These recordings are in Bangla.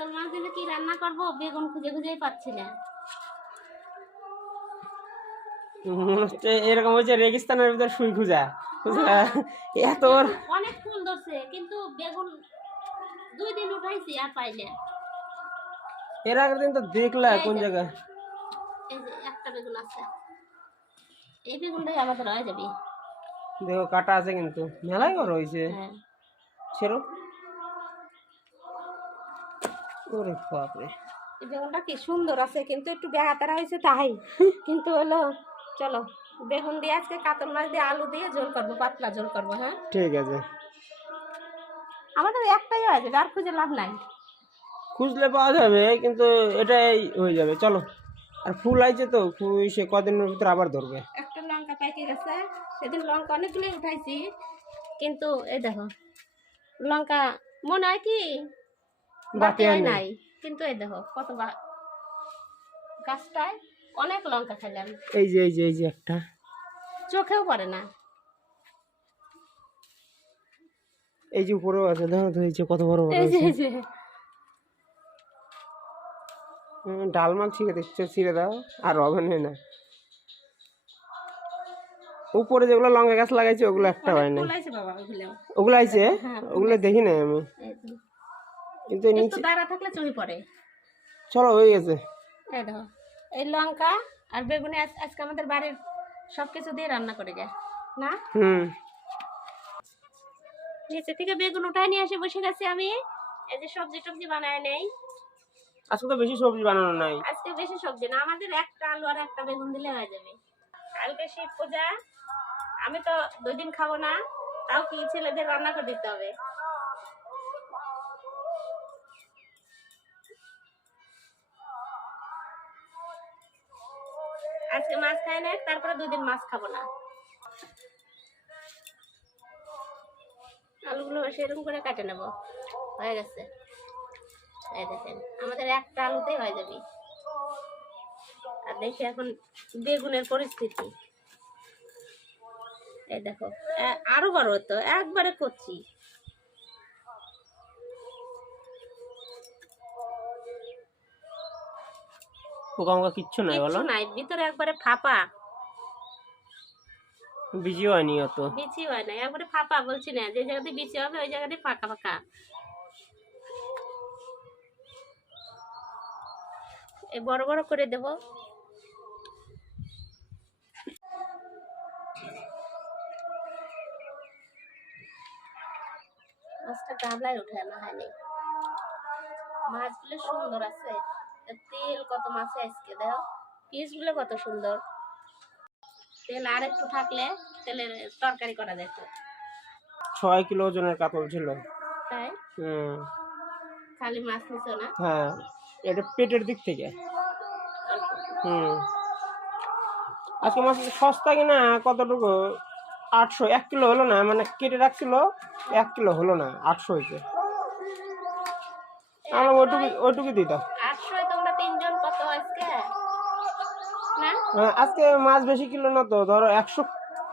কাতল মাছ দিলে কি রান্না করবো, বেগুন খুঁজে খুঁজেই পাচ্ছি না। মনে হচ্ছে এরকম হচ্ছে রেগিস্তানের ভিতর সুই খুঁজা এত অনেক ফুল ধরছে কিন্তু বেগুন 2 দিন উঠাইছি আর পাইলে। এর আগের দিন তো দেখলা কোন জায়গায় এই যে একটা বেগুন আছে, এই বেগুনটাই আমাদের হয়ে যাবে। দেখো কাটা আছে কিন্তু মেলাই বড় হয়েছে। হ্যাঁ ছেড়ো। ওরে বাপরে, এই বেগুনটা কি সুন্দর আছে কিন্তু একটু বেহাতারা হয়েছে তাই, কিন্তু হলো চলো বেগুন দিয়ে আজকে কাতল মাছ দিয়ে আলু দিয়ে ঝোল করবো, পাতলা ঝোল করবো। হ্যাঁ ঠিক আছে, আমাদের একটাই হয়ে যাবে, আর খুঁজে লাভ নাই। খুঁজলে পাওয়া যাবে কিন্তু এটাই হয়ে যাবে। চলো, আর ফুল আইছে তো ফুল সে কদিনের ভিতরে আবার ধরবে। একটা লঙ্কা পাইকে গেছে, সেদিন লঙ্কা অনেকগুলোই উঠাইছি কিন্তু এই দেখো লঙ্কা মনে হয় কি বাকি হয় নাই, কিন্তু এই দেখো কত গাছটায় অনেক লঙ্কা খেলাম। এই যে এই যে এই যে একটা চোখেও পড়ে না। এই যে উপরেও আছে, দেখো তো এই যে কত বড় বড় এই যে হয়েছে। এই যে ডালমাল ছিঁড়ে দিচ্ছে, ছিঁড়ে দাও আর হবে না। উপরে যেগুলো লঙ্কা গাছ লাগাইছে ওগুলো একটা হয় না। ফুল আইছে বাবা, ওগুলো আইছে, হ্যাঁ, ওগুলো দেখি নাই আমি, কিন্তু একটু নিচে দাঁড়া থাকলে চোখে পড়ে। চলো হয়ে গেছে। এই দেখো এই লঙ্কা আর বেগুনে আজকে আমাদের বাড়ির সবকিছু দিয়ে রান্না করে গে না। নিচে থেকে বেগুন উঠায় নিয়ে এসে বসে গেছি আমি, এই যে সবজি টবজি বানায় নেই। আজকে তো বেশি সবজি বানানো নাই। আজকে বেশি সবজি না, আমাদের একটা আলু আর একটা বেগুন দিলে হয়ে যাবে। কালকে শিব পূজা, আমি তো 2 দিন খাবো না, তাও কি ছেলেদের রান্না করে দিতে হবে। আজকে মাছ খাই না, তারপরে 2 দিন মাছ খাবো না। আলুগুলো সেরকম করে কাটে নেবো, হয়ে গেছে। এই দেখেন আমাদের একটা আলুতেই হয়ে যাবে। আর দেখি এখন বেগুনের পরিস্থিতি, এই দেখো আরো বড় হতো, একবারে কচি। পোকামোকা কিচ্ছু নাই বলো, কিচ্ছু নাই ভিতরে, একবারে ফাঁপা, বিজি হয়নি অত, বিচি হয় না, একবারে ফাঁপা। বলছি না যে জায়গাতে বিচি হবে ওই জায়গাতে ফাঁকা ফাঁকা। এই বড় বড় করে দেব। মাছটা গাবলায় উঠে আনা হয়নি, মাছগুলো সুন্দর আছে, তেল কত মাছে আজকে দেখো, পিসগুলো কত সুন্দর। তেল আর একটু থাকলে তেলের তরকারি করা যেত। 6 কিলো ওজনের কাতল ছিল। তাই খালি মাছ নিছো না? হ্যাঁ, এটা পেটের দিক থেকে। আজকে মাছ সস্তা কিনা কতটুকু, 800, 1 কিলো হলো না, মানে কেটে রাখছিল 1 কিলো হলো না, 800 হয়েছে। আমরা ওইটুকু দিতাম। 800 তোমরা 3 জন কত আজকে না? আজকে মাছ বেশি কিলো না তো, ধরো 100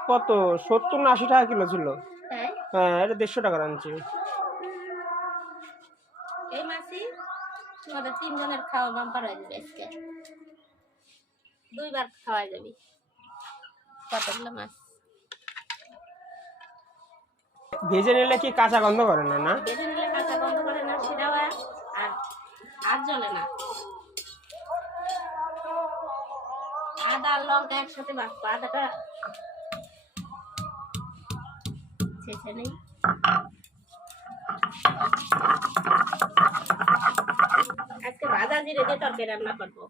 কত 70 না 80 টাকা কিলো ছিল। তাই হ্যাঁ, এটা 150 টাকা আনছি। এই মাছই তোমাদের 3 জনের খাওয়া বাম্পার হয়ে যাবে আজকে, 2 বার খাওয়া যাবে কতগুলো মাছ। ভেজে নিলে কি কাঁচা গন্ধ করে না? না, বেঁধে নিলে কাঁচা গন্ধ করে না, সেটাও আর আর জ্বলে না। আদা আর লঙ্কা একসাথে বাটবো, আদাটা ছেঁচে নেই। আজকে ভাজা জিরে দিয়ে তরকারি রান্না করবো।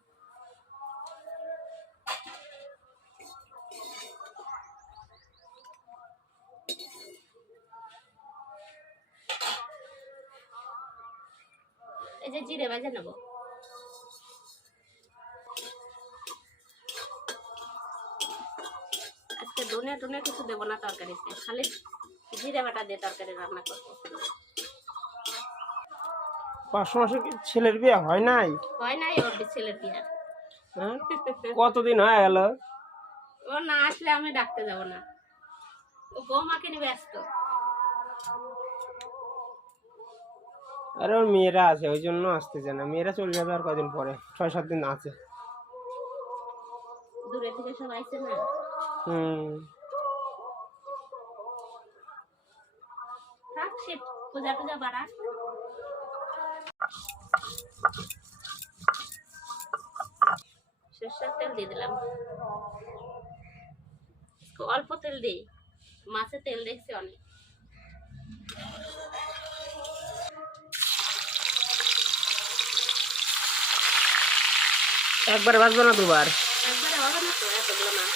এই যে জিরে ভেজে নেবো। আজকে ধনে টনে কিছু দেবো না তরকারিতে, খালি জিরে বাটা দিয়ে তরকারি রান্না করবো। 5 মাসে কি ছেলের বিয়ে হয় নাই? হয় নাই ওর ছেলের বিয়ে। হ্যাঁ, কতদিন হয়ে গেল? ও না আসলে আমি ডাকতে যাব না, ও বৌমাকে নিয়ে ব্যস্ত। আরে ওর মেয়েরা আছে ওই জন্য আসতেছে না, মেয়েরা চলে যাবে আর কয়দিন পরে, 6-7 দিন আছে। দূরে থেকে সব আইছে না। হুম। থাক সে পূজা টুজা বাড়া। সরষের তেল দিয়ে দিলাম, অল্প তেল দিই, মাছে তেল দেখছি অনেক। একবারে ভাজবো না দুবার? একবারে হবে না তো এতগুলো মাছ।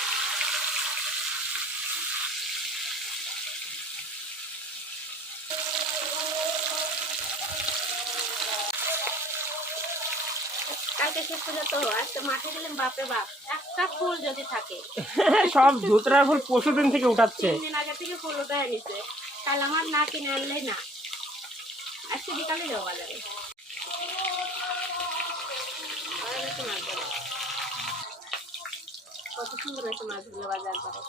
কালকে শেষ পূজা তো, আজকে মাঠে গেলাম, বাপরে বাপ একটা ফুল যদি থাকে। সব ধুতরা ফুল পরশু দিন থেকে উঠাচ্ছে। 3 দিন আগে থেকে ফুল উঠে নিছে, কাল আমার না কিনে আনলেই না। আজকে বিকালে যাবো বাজারে। কত সুন্দর হয়েছে মাছগুলো বাজার করে,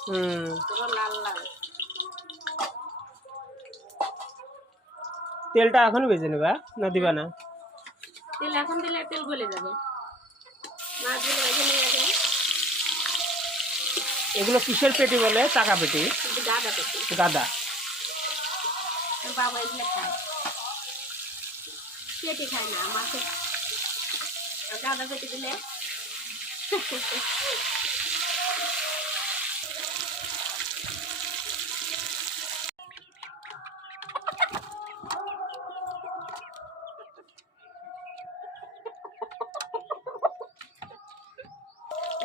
পুরো লাল লাল। তেলটা এখনই ভেজে নেবা না দিবা না? তেল এখন দিলে তেল গলে যাবে, মাছগুলো ভেজে নিয়ে যাবে। এগুলো কিসের পেটি বলে? চাকা পেটি? গাদা পেটি। গাদা। তোর বাবা এগুলো খায়, পেটি খায় না, মাছের গাদা পেটি দিলে।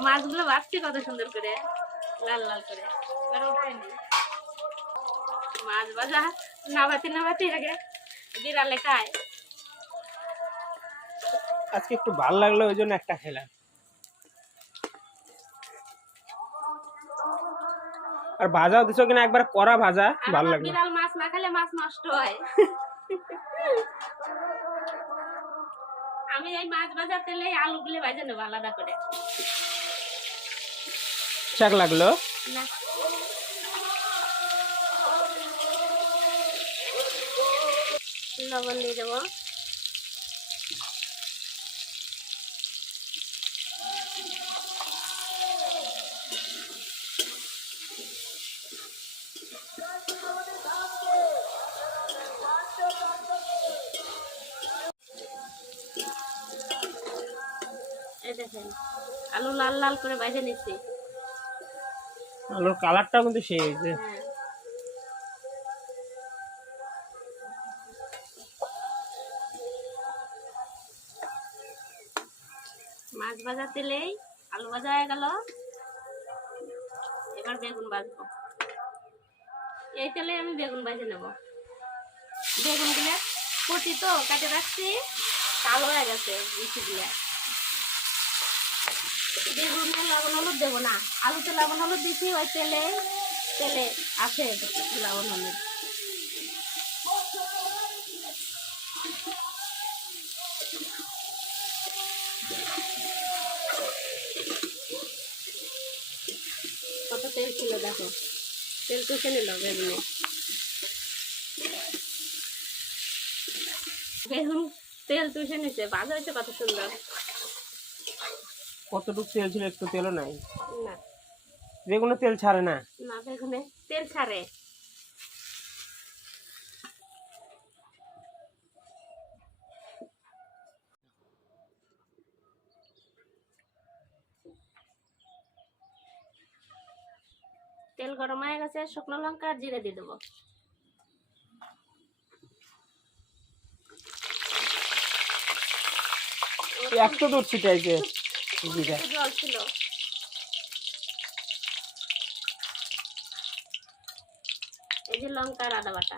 মাছগুলো ভাজছি কত সুন্দর করে, লাল লাল করে। এবার উঠাইনি মাছ ভাজা, নাবাতি আগে বিড়ালে খায়। আজকে একটু ভালো লাগলো ওই জন্য একটা খেলাম। আর ভাজাও দিছো কিনা একবার করা ভাজা, ভালো লাগলো। বিড়াল মাছ না খেলে মাছ নষ্ট হয়। আমি এই মাছ ভাজা তেলে আলুগুলো ভেজে নেবো আলাদা করে। শাক লাগলো না, লবণ দিয়ে দেবো। এই দেখেন আলু লাল লাল করে ভেজে নিচ্ছি। আলুর কালারটাও কিন্তু সেই হয়েছে। হ্যাঁ, মাছ ভাজা তেলেই আলু ভাজা হয়ে গেল। এবার বেগুন ভাজবো, এই তেলে আমি বেগুন ভেজে নেব। বেগুন গুলো কুচি তো কেটে রাখছি, কালো হয়ে গেছে বিচিগুলো। বেগুনে লবণ হলুদ দেবো না, আলুতে লবণ হলুদ দিচ্ছি, ওই তেলে তেলে আছে লবণ হলুদ। কত তেল ছিল দেখো, তেল টুকে নিল বেগুনে। বেগুন তেল টুসে নিচ্ছে, ভাজা হয়েছে কত সুন্দর। কতটুকু তেল ছিল? একটু তেলও নাই। না বেগুনে তেল ছাড়ে না? না, বেগুনে তেল ছাড়ে। তেল গরম হয়ে গেছে, শুকনো লঙ্কা আর জিরে দিয়ে দেবো। একটু দূর ছিটাইছে জিরা। জল ছিল। এই যে লঙ্কা আর আদা বাটা।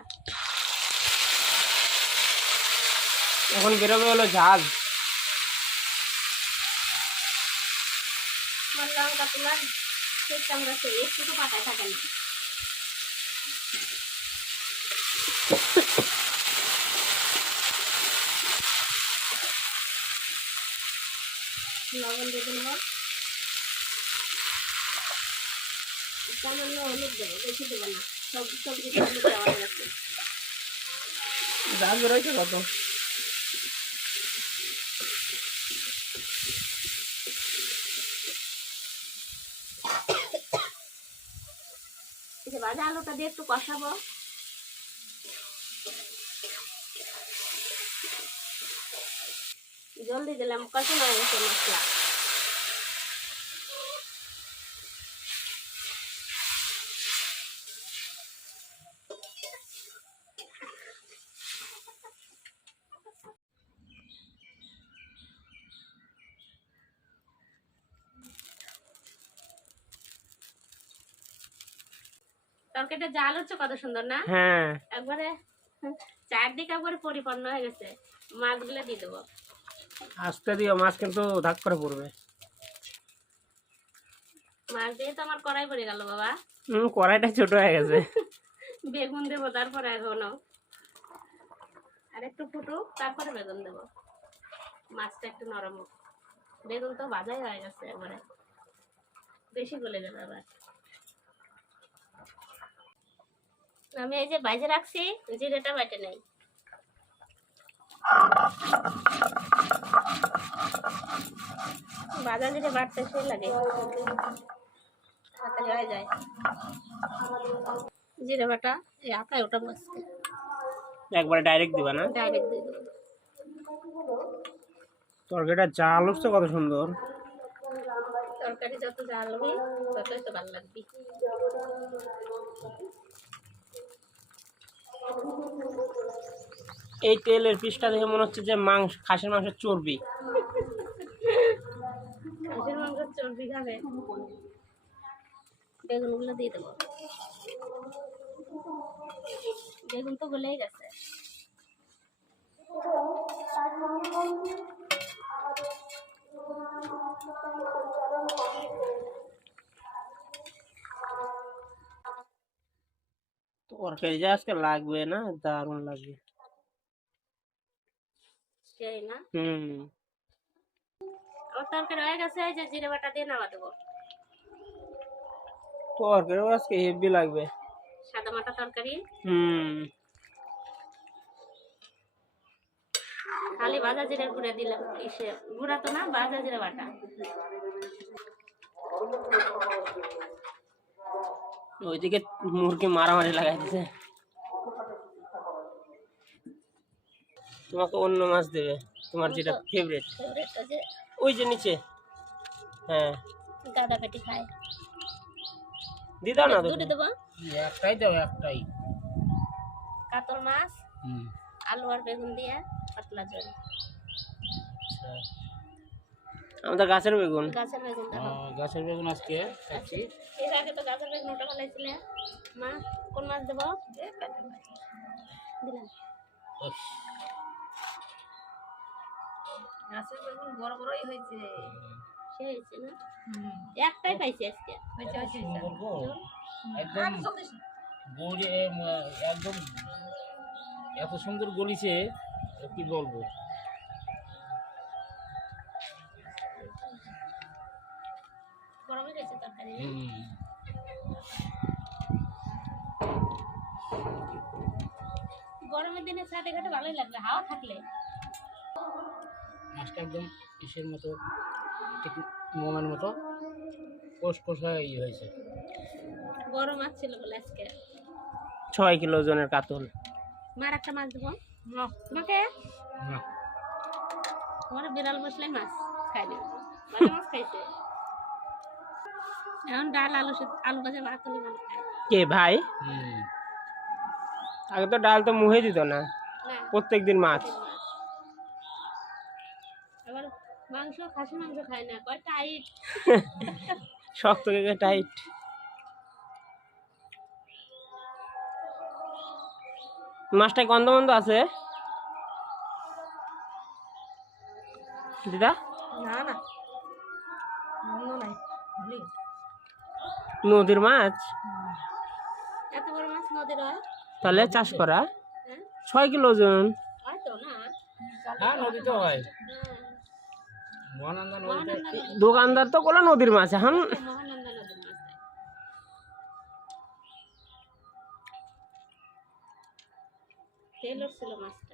এখন বেরোবে হলো ঝাল। আমার লঙ্কা তোলার সিস্টেম আছে, একটু তো পাতায় থাকে না। লবণ দিয়ে দেবো, সামান্য হলুদ দেবো, বেশি দেবো না। সবজি হলুদ দেওয়া গেছে। ঝাল বেরোইছে কত? এই যে ভাজা আলুটা দিয়ে একটু কষাবো। জল দিয়ে দিলাম, কষানো হয়ে গেছে মশলা। তরকারিটা জাল হচ্ছে কত সুন্দর না? হ্যাঁ একবারে চারদিকে একবারে পরিপূর্ণ হয়ে গেছে। মাছগুলো দিয়ে দেবো। আস্তে দিও, মাছ কিন্তু ধাক করে পড়বে। মাছ দিয়ে তো আমার কড়াই পড়ে গেল বাবা। কড়াইটা ছোট হয়ে গেছে। বেগুন দেবো তারপরে এখনো আর একটু ফুটুক, তারপরে বেগুন দেবো। মাছটা একটু নরম হোক। বেগুন তো ভাজাই হয়ে গেছে, একবারে বেশি গলে গেল। আবার আমি এই যে বাইজে রাখছি, জিরেটা বেটে নেই। বাজা জিরে বাটতে সেই লাগে, হাতে হয়ে যায়। জিরে বাটা এই আটায় ওটা বসছে, একবারে ডাইরেক্ট দিবা না? ডাইরেক্ট দিয়ে দেবো। তরকারিটা জাল উঠছে কত সুন্দর। তরকারি যত জাল হবে ততই তো ভালো লাগবে। এই তেলের পিসটা দেখে মনে হচ্ছে যে মাংস, খাসির মাংসের চর্বি। খাসির মাংসের চর্বি খাবে। বেগুনগুলো দিয়ে দেবো। বেগুন তো গলেই গেছে। তরকারি যে আজকে লাগবে না, দারুণ লাগবে। সেই না, হুম। আমার তরকারি হয়ে গেছে, এই যে জিরে বাটা দিয়ে নামা দেবো। তরকারি আজকে হেভি লাগবে। সাদা মাটা তরকারি। হুম। খালি ভাজা জিরে গুঁড়া দিলাম, ইসে গুঁড়া তো না, ভাজা জিরে বাটা। ওইদিকে মুরগি মারামারি লাগাই দিছে। তোমাকে অন্য মাছ দেবে, তোমার যেটা ফেভারিট। ফেভারিটটা যে ওই যে নিচে। হ্যাঁ গাদা পেটি খায়। দি দাও না, দুটো দেবো। একটাই দাও, একটাই। কাতল মাছ, আলু আর বেগুন দিয়ে পাতলা ঝোল। আমাদের গাছের বেগুন। গাছের বেগুন দেখো। গাছের বেগুন আজকে খাচ্ছি। এর আগে তো গাছের বেগুন ওটা ফেলাইছিলে। মা কোন মাছ দেবো? দিলাম। গাছের বেগুন বড় বড়ই হয়েছে। সে হয়েছে না? একটাই পাইছি আজকে। একদম গড়ে একদম এত সুন্দর গলিছে, কি বলবো। গরমে গেছে তরকারি। গরমের দিনে ছাদে ঘাটে ভালোই লাগবে, হাওয়া থাকলে। মাছটা একদম ইসের মতো, ঠিক মোমের মতো কষকষা হয়েছে। বড় মাছ ছিল বলে আজকে। 6 কিলো ওজনের কাতল। মার একটা মাছ দেবো তোমাকে। তোমার বিড়াল বসলে মাছ খাই দেবে, ভালো মাছ খাইছে। এখন ডাল আলু আলু ভাজা ভাত হলে ভালো খায়। কে ভাই? আগে তো ডাল তো মুহে দিত না, না প্রত্যেকদিন মাছ। আবার মাংস, খাসি মাংস খায় না, কয় টাইট। শক্ত থেকে টাইট। মাছটা গন্ধ বন্ধ আছে দিদা? না না গন্ধ নাই। নদীর মাছ? এত বড় মাছ নদীর হয়? তাহলে চাষ করা। হ্যাঁ 6 কিলো ওজন। হয়তো না। হ্যাঁ নদীতে হয়, হ্যাঁ, মহানন্দা নদীতে। মহানন্দা নদী। দোকানদার তো বলে নদীর মাছ, এখন মহানন্দা নদীর মাছ। তেল ছিল মাছটা।